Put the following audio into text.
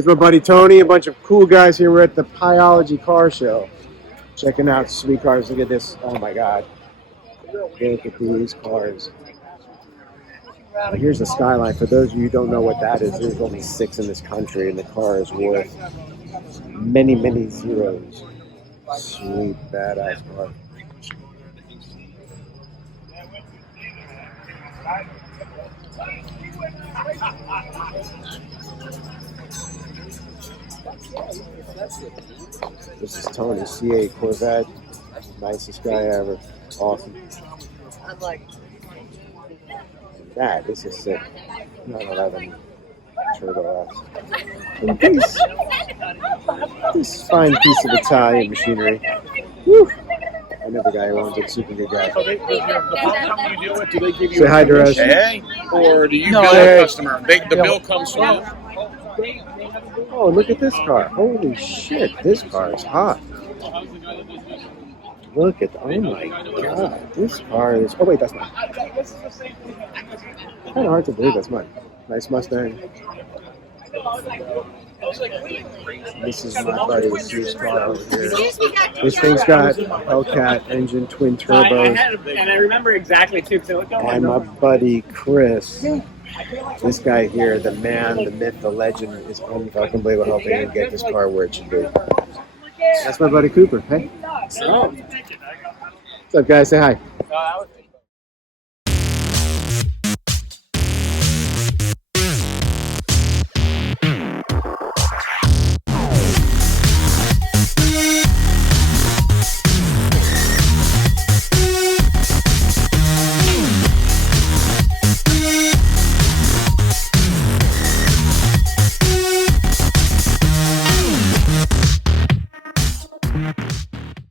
It's my buddy Tony, a bunch of cool guys here. We're at the Pieology car show. Checking out sweet cars. Look at this. Oh my God. Look at these cars. Here's the Skyline. For those of you who don't know what that is, there's only 6 in this country, and the car is worth many, many zeros. Sweet, badass car. This is Tony, C8 Corvette. Nicest guy ever. Awesome. That is a sick 911 Turbo S. And this fine piece of Italian machinery. Woo. Another guy who owns it, super good guy. So the company you deal with, do they give you Say hi, Durez. Hey, or do you bill a customer? The bill comes from. Oh, look at this car. Holy shit, this car is hot. Look at, oh my God, this car is, oh wait, that's mine. Kind of hard to believe that's mine. Nice Mustang. This is my buddy's used car over here. This thing's got Hellcat engine, twin turbos. And I remember exactly too. And my buddy Chris, this guy here, the man, the myth, the legend, is unfucking believable helping him get this car where it should be. That's my buddy Cooper. Hey. What's up, guys? Say hi.